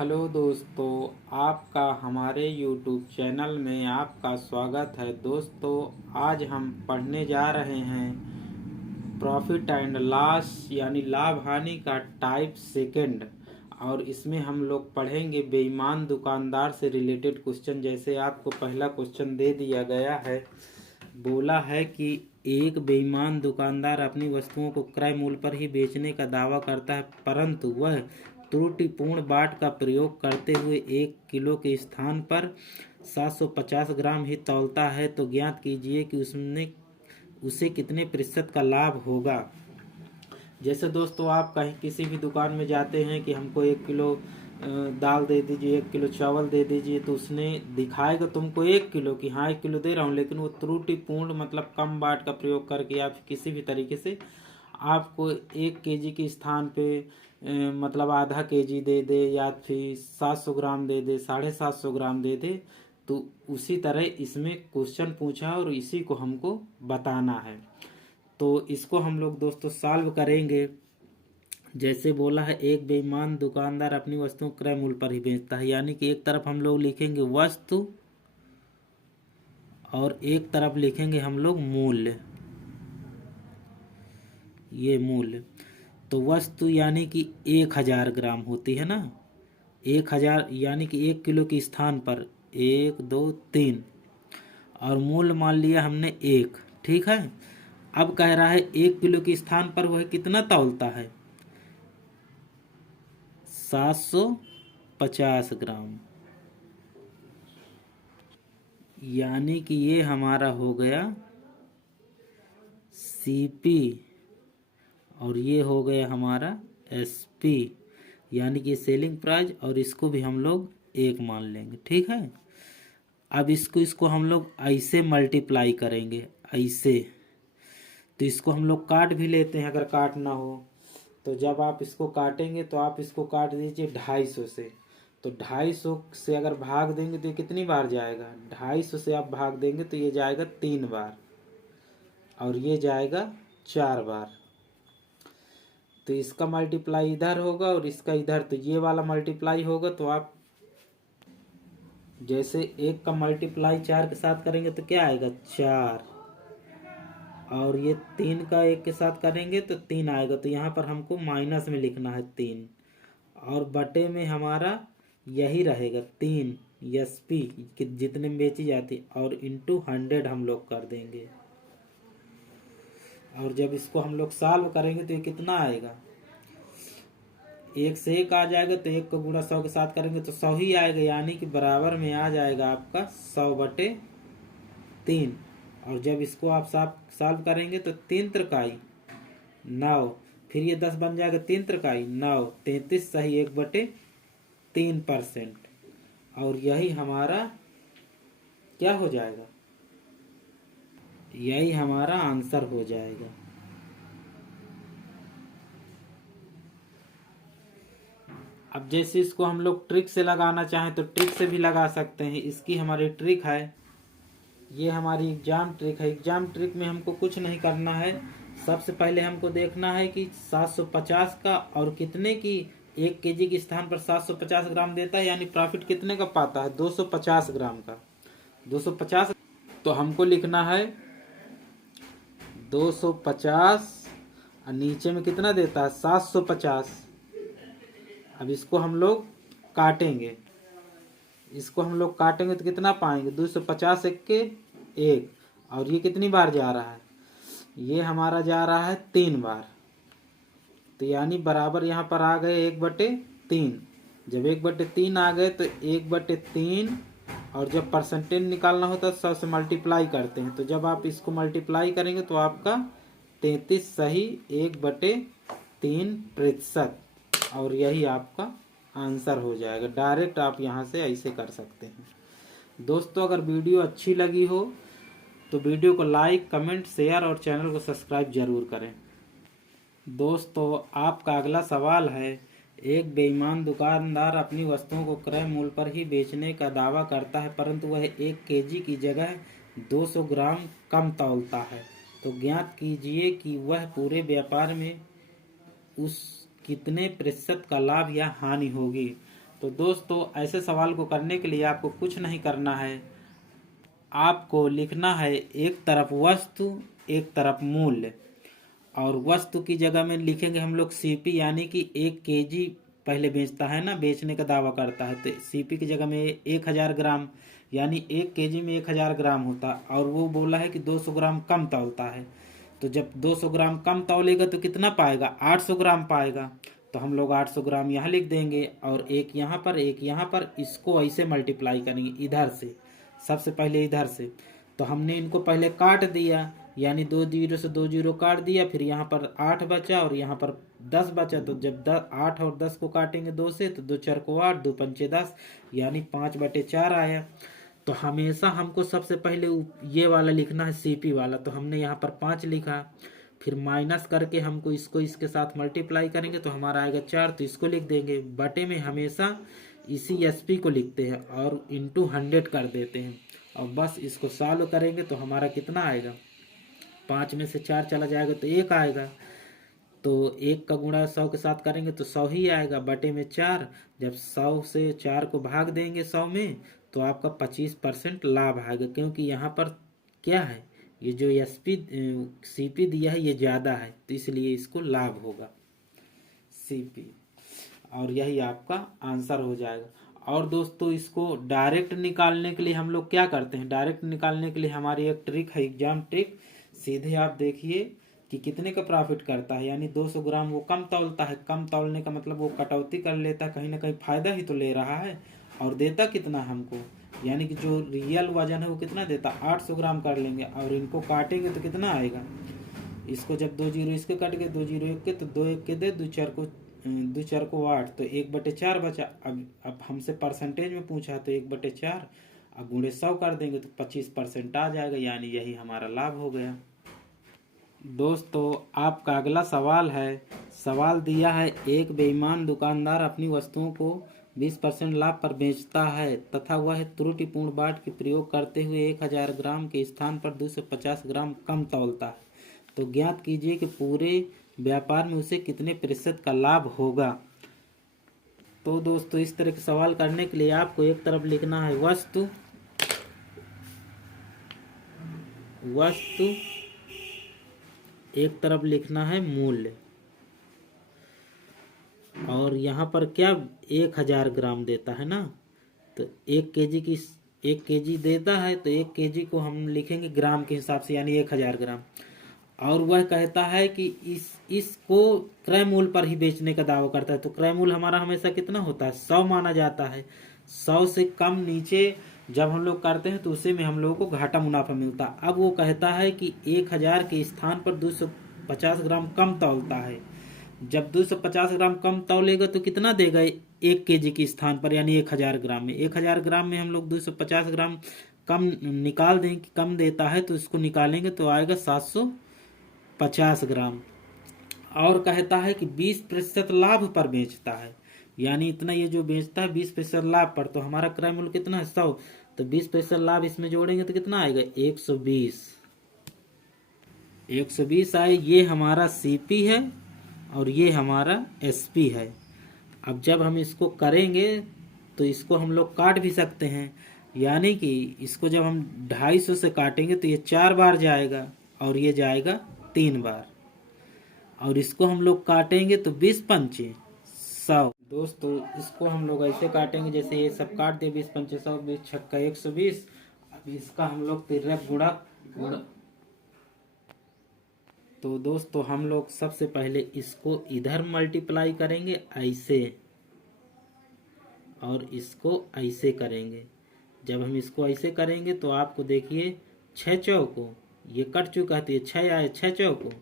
Hello दोस्तों, आपका हमारे YouTube चैनल में आपका स्वागत है। दोस्तों, आज हम पढ़ने जा रहे हैं प्रॉफिट एंड लॉस यानी लाभ हानि का टाइप सेकंड। और इसमें हम लोग पढ़ेंगे बेईमान दुकानदार से रिलेटेड क्वेश्चन। जैसे आपको पहला क्वेश्चन दे दिया गया है, बोला है कि एक बेईमान दुकानदार अपनी वस्तुओं को क्रय मूल्य पर ही बेचने का दावा करता है, परंतु वह त्रुटिपूर्ण बाट का प्रयोग करते हुए 1 किलो के स्थान पर 750 ग्राम ही तौलता है। तो ज्ञात कीजिए कि उसे कितने प्रतिशत का लाभ होगा। जैसे दोस्तों, आप कहीं किसी भी दुकान में जाते हैं कि हमको 1 किलो दाल दे दीजिए, 1 किलो चावल दे दीजिए, तो उसने दिखाएगा तुमको 1 किलो की, हाँ 1 किलो दे रहा हूँ, लेकिन वो त्रुटिपूर्ण मतलब कम बाट का प्रयोग करके या फिर किसी भी तरीके से आपको 1 केजी के स्थान पे मतलब आधा केजी दे दे, या फिर 700 ग्राम दे दे, 750 ग्राम दे दे। तो उसी तरह इसमें क्वेश्चन पूछा और इसी को हमको बताना है। तो इसको हम लोग दोस्तों सॉल्व करेंगे। जैसे बोला है, एक बेईमान दुकानदार अपनी वस्तुओं क्रय मूल्य पर ही बेचता है, यानी कि एक तरफ हम लोग लिखेंगे वस्तु और एक तरफ लिखेंगे हम लोग मूल्य। ये मूल्य तो वस्तु यानी कि 1000 ग्राम होती है ना, 1000 यानी कि 1 किलो के स्थान पर 1 2 3 और मूल्य मान लिया हमने 1। ठीक है, अब कह रहा है 1 किलो के स्थान पर वह कितना तौलता है, 750 ग्राम। यानी कि ये हमारा हो गया सीपी और ये हो गया हमारा एसपी, यानी कि सेलिंग प्राइस, और इसको भी हम लोग 1 मान लेंगे। ठीक है, अब इसको हम लोग ऐसे मल्टीप्लाई करेंगे, ऐसे। तो इसको हम लोग काट भी लेते हैं, अगर काट ना हो तो जब आप इसको काटेंगे तो आप इसको काट दीजिए 250 से। तो 250 से अगर भाग देंगे तो ये कितनी बार जाएगा, 250 से आप भाग देंगे तो ये जाएगा 3 बार और ये जाएगा 4 बार। तो इसका मल्टीप्लाई इधर होगा और इसका इधर, तो ये वाला मल्टीप्लाई होगा। तो आप जैसे 1 का मल्टीप्लाई 4 के साथ करेंगे तो क्या आएगा 4, और ये 3 का 1 के साथ करेंगे तो 3 आएगा। तो यहाँ पर हमको माइनस में लिखना है 3, और बटे में हमारा यही रहेगा 3 एसपी जितने में बेची जाती, और इंटू 100 हम लोग कर देंगे। और जब इसको हम लोग सॉल्व करेंगे तो ये कितना आएगा, 1 से 1 आ जाएगा, तो 1 को गुणा 100 के साथ करेंगे तो 100 ही आएगा, यानी कि बराबर में आ जाएगा आपका 100/3। और जब इसको आप सॉल्व करेंगे तो 3 त्रिकाई 9, फिर ये 10 बन जाएगा, 3 त्रिकाई 9, 33 सही 1/3%। और यही हमारा क्या हो जाएगा, यही हमारा आंसर हो जाएगा। अब जैसे इसको हम लोग ट्रिक से लगाना चाहें तो ट्रिक से भी लगा सकते हैं। इसकी हमारी ट्रिक है, ये हमारी एग्जाम ट्रिक है। एग्जाम ट्रिक में हमको कुछ नहीं करना है। सबसे पहले हमको देखना है कि 750 का और कितने की 1 केजी के स्थान पर 750 ग्राम देता है, यानी प्रॉफिट कितने का पाता है, 250 ग्राम का। 250 तो हमको लिखना है 250 और नीचे में कितना देता है 750। अब इसको हम लोग काटेंगे, इसको हम लोग काटेंगे तो कितना पाएंगे, 250 के 1, और ये कितनी बार जा रहा है, ये हमारा जा रहा है 3 बार। तो यानी बराबर यहाँ पर आ गए 1/3। जब 1/3 आ गए तो 1/3, और जब परसेंटेज निकालना होता है 100 से मल्टीप्लाई करते हैं। तो जब आप इसको मल्टीप्लाई करेंगे तो आपका 33 सही 1/3%, और यही आपका आंसर हो जाएगा। डायरेक्ट आप यहाँ से ऐसे कर सकते हैं। दोस्तों, अगर वीडियो अच्छी लगी हो तो वीडियो को लाइक, कमेंट, शेयर और चैनल को सब्सक्राइब जरूर करें। दोस्तों, आपका अगला सवाल है, एक बेईमान दुकानदार अपनी वस्तुओं को क्रय मूल्य पर ही बेचने का दावा करता है, परंतु वह 1 केजी की जगह 200 ग्राम कम तौलता है। तो ज्ञात कीजिए कि वह पूरे व्यापार में उस कितने प्रतिशत का लाभ या हानि होगी। तो दोस्तों ऐसे सवाल को करने के लिए आपको कुछ नहीं करना है, आपको लिखना है एक तरफ वस्तु एक तरफ मूल्य, और वस्तु की जगह में लिखेंगे हम लोग सीपी, यानी कि 1 kg पहले बेचता है ना, बेचने का दावा करता है, तो सीपी की जगह में 1000 ग्राम, यानी 1 kg में 1000 ग्राम होता, और वो बोला है कि 200 ग्राम कम तौलता है। तो जब 200 ग्राम कम तौलेगा तो कितना पाएगा, 800 ग्राम पाएगा। तो हम लोग 800 ग्राम यहाँ लिख देंगे, और एक यहाँ पर एक यहाँ पर, इसको ऐसे मल्टीप्लाई करेंगे इधर से, सबसे पहले इधर से। तो हमने इनको पहले काट दिया, यानी 2 जीरो से 2 जीरो काट दिया, फिर यहाँ पर 8 बचा और यहाँ पर 10 बचा। तो जब 8 और 10 को काटेंगे 2 से, तो 2 4 को 8, 2 पंचे 10, यानी 5/4 आया। तो हमेशा हमको सबसे पहले ये वाला लिखना है सीपी वाला, तो हमने यहाँ पर 5 लिखा, फिर माइनस करके हमको इसको इसके साथ मल्टीप्लाई करेंगे तो हमारा आएगा 4, तो इसको लिख देंगे। बटे में हमेशा इसी एसपी को लिखते हैं और इंटू 100 कर देते हैं, और बस इसको सॉल्व करेंगे तो हमारा कितना आएगा, 5 में से 4 चला जाएगा तो 1 आएगा। तो 1 का गुणा 100 के साथ करेंगे तो 100 ही आएगा, बटे में 4। जब 100 से 4 को भाग देंगे 100 में, तो आपका 25% लाभ आएगा, क्योंकि यहाँ पर क्या है, ये जो सीपी दिया है ये ज़्यादा है, तो इसलिए इसको लाभ होगा सीपी, और यही आपका आंसर हो जाएगा। और दोस्तों इसको डायरेक्ट निकालने के लिए हम लोग क्या करते हैं, डायरेक्ट निकालने के लिए हमारी एक ट्रिक है, एग्जाम ट्रिक। सीधे आप देखिए कि कितने का प्रॉफिट करता है, यानी 200 ग्राम वो कम तौलता है। कम तौलने का मतलब वो कटौती कर लेता है, कहीं ना कहीं फायदा ही तो ले रहा है, और देता कितना हमको, यानी कि जो रियल वजन है वो कितना देता, 800 ग्राम कर लेंगे, और इनको काटेंगे तो कितना आएगा, इसको जब 2 जीरो इसके कट गए, 2 जीरो 1 के, तो 2 1 के दे, 2 4 को 8, तो 1/4 बचा। अब हमसे परसेंटेज में पूछा तो 1/4, अब गुणे 100 कर देंगे तो 25% आ जाएगा, यानी यही हमारा लाभ हो गया। दोस्तों आपका अगला सवाल है, सवाल दिया है, एक बेईमान दुकानदार अपनी वस्तुओं को 20% लाभ पर बेचता है तथा वह त्रुटिपूर्ण बाट के प्रयोग करते हुए 1000 ग्राम के स्थान पर 250 ग्राम कम तौलता है, तो ज्ञात कीजिए कि पूरे व्यापार में उसे कितने प्रतिशत का लाभ होगा। तो दोस्तों इस तरह के सवाल करने के लिए आपको एक तरफ लिखना है वस्तु, एक तरफ लिखना है मूल्य, और यहाँ पर क्या 1000 ग्राम देता है ना, तो 1 kg देता है, तो 1 kg को हम लिखेंगे ग्राम के हिसाब से, यानी 1000 ग्राम। और वह कहता है कि इसको क्रय मूल्य पर ही बेचने का दावा करता है, तो क्रय मूल्य हमारा हमेशा कितना होता है, 100 माना जाता है। 100 से कम नीचे जब हम लोग करते हैं तो उसे में हम लोगों को घाटा मुनाफा मिलता है। अब वो कहता है कि 1000 के स्थान पर 250 ग्राम कम तौलता है। जब 250 ग्राम कम तौलेगा तो कितना देगा 1 kg के स्थान पर, यानी 1000 ग्राम में। 1000 ग्राम में हम लोग 250 ग्राम कम निकाल दें, कम देता है तो इसको निकालेंगे तो आएगा 750 ग्राम। और कहता है कि 20% लाभ पर बेचता है, यानी इतना ये जो बेचता है 20% लाभ पर, तो हमारा क्रय मूल्य कितना है 100, तो 20% लाभ इसमें जोड़ेंगे तो कितना आएगा 120 आए। ये हमारा सीपी है और ये हमारा एसपी है। अब जब हम इसको करेंगे तो इसको हम लोग काट भी सकते हैं, यानी कि इसको जब हम 250 से काटेंगे तो ये 4 बार जाएगा और ये जाएगा 3 बार, और इसको हम लोग काटेंगे तो 20 पंचे 100। दोस्तों इसको हम लोग ऐसे काटेंगे, जैसे ये सब काट दे, 20 पंचे 100, 20 छक्का 120। अब इसका हम लोग तिर्यक गुणा, तो दोस्तों हम लोग सबसे पहले इसको इधर मल्टीप्लाई करेंगे ऐसे, और इसको ऐसे करेंगे। जब हम इसको ऐसे करेंगे तो आपको देखिए 6 चौको ये कट चुका है, तो ये 6 आए, 6 चौको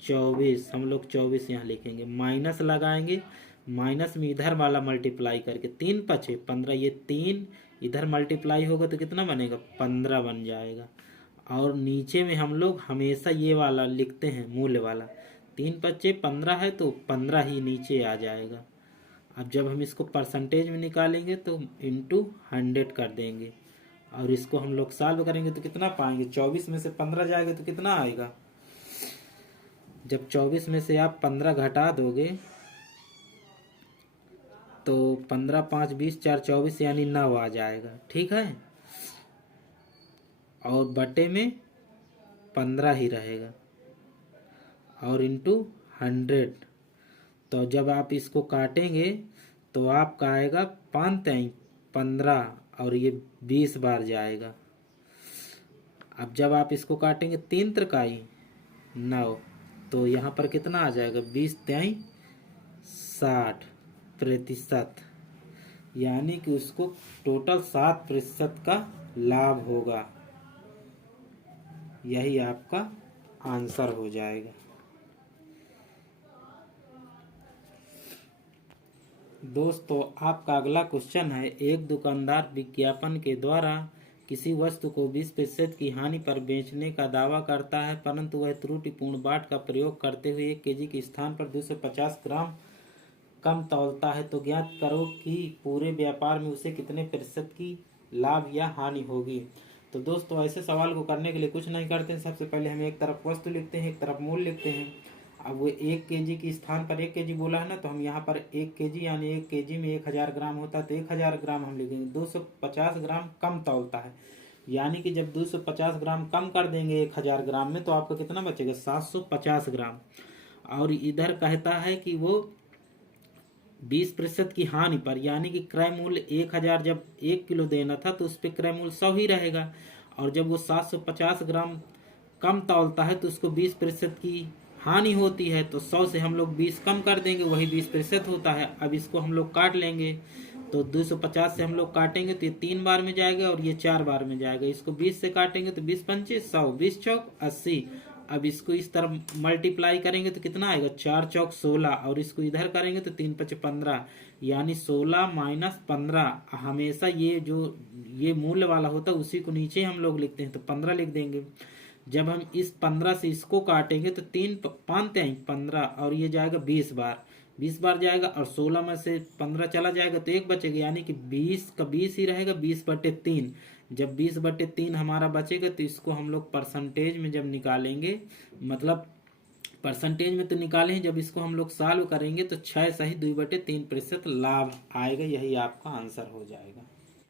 24, हम लोग 24 यहाँ लिखेंगे, माइनस लगाएंगे, माइनस में इधर वाला मल्टीप्लाई करके 3 पचे 15, ये 3 इधर मल्टीप्लाई होगा तो कितना बनेगा 15 बन जाएगा। और नीचे में हम लोग हमेशा ये वाला लिखते हैं मूल्य वाला, 3 पचे 15 है तो 15 ही नीचे आ जाएगा। अब जब हम इसको परसेंटेज में निकालेंगे तो इंटू 100 कर देंगे, और इसको हम लोग सॉल्व करेंगे तो कितना पाएंगे, 24 में से 15 जाएगा तो कितना आएगा। जब 24 में से आप 15 घटा दोगे तो 15 5 20 4 24 यानी 9 आ जाएगा। ठीक है, और बटे में 15 ही रहेगा और इंटू 100। तो जब आप इसको काटेंगे तो आपका आएगा 5 15 और ये 20 बार जाएगा। अब जब आप इसको काटेंगे 3 त्रिकाई 9, तो यहाँ पर कितना आ जाएगा 20 3 60%, यानी कि उसको टोटल 7% का लाभ होगा। यही आपका आंसर हो जाएगा। दोस्तों, आपका अगला क्वेश्चन है, एक दुकानदार विज्ञापन के द्वारा किसी वस्तु को 20% की हानि पर बेचने का दावा करता है, परंतु वह त्रुटिपूर्ण बाट का प्रयोग करते हुए 1 केजी के स्थान पर 250 ग्राम कम तौलता है। तो ज्ञात करो कि पूरे व्यापार में उसे कितने प्रतिशत की लाभ या हानि होगी। तो दोस्तों, ऐसे सवाल को करने के लिए कुछ नहीं करते हैं। सबसे पहले हम एक तरफ वस्तु लिखते हैं, एक तरफ मूल लिखते हैं। अब वो 1 केजी के स्थान पर 1 केजी बोला है ना, तो हम यहाँ पर 1 केजी यानी 1 केजी में 1000 ग्राम होता है, तो 1000 ग्राम हम लिखेंगे। 250 ग्राम कम तौलता है, यानी कि जब 250 ग्राम कम कर देंगे 1000 ग्राम में, तो आपको कितना बचेगा 750 ग्राम। और इधर कहता है कि वो 20% की हानि पर, यानी कि क्रय मूल्य 1000 जब 1 किलो देना था तो उस पर क्रय मूल्य 100 ही रहेगा। और जब वो 750 ग्राम कम तौलता है तो उसको 20% की हानि होती है, तो 100 से हम लोग 20 कम कर देंगे, वही 20% होता है। अब इसको हम लोग काट लेंगे, तो 250 से हम लोग काटेंगे तो ये 3 बार में जाएगा और ये 4 बार में जाएगा। इसको 20 से काटेंगे तो 20 पंचे 100, 20 चौक 80। अब इसको इस तरफ मल्टीप्लाई करेंगे तो कितना आएगा 4 चौक 16, और इसको इधर करेंगे तो 3 पचे 15, यानी 16 माइनस 15। हमेशा ये जो ये मूल्य वाला होता है उसी को नीचे हम लोग लिखते हैं, तो 15 लिख देंगे। जब हम इस 15 से इसको काटेंगे तो 3 5 15 और ये जाएगा 20 बार जाएगा, और 16 में से 15 चला जाएगा तो 1 बचेगा, यानी कि 20 का 20 ही रहेगा, 20/3। जब 20/3 हमारा बचेगा तो इसको हम लोग परसेंटेज में जब निकालेंगे, मतलब परसेंटेज में तो निकालें, जब इसको हम लोग सॉल्व करेंगे तो 6 सही 2/3% लाभ आएगा। यही आपका आंसर हो जाएगा।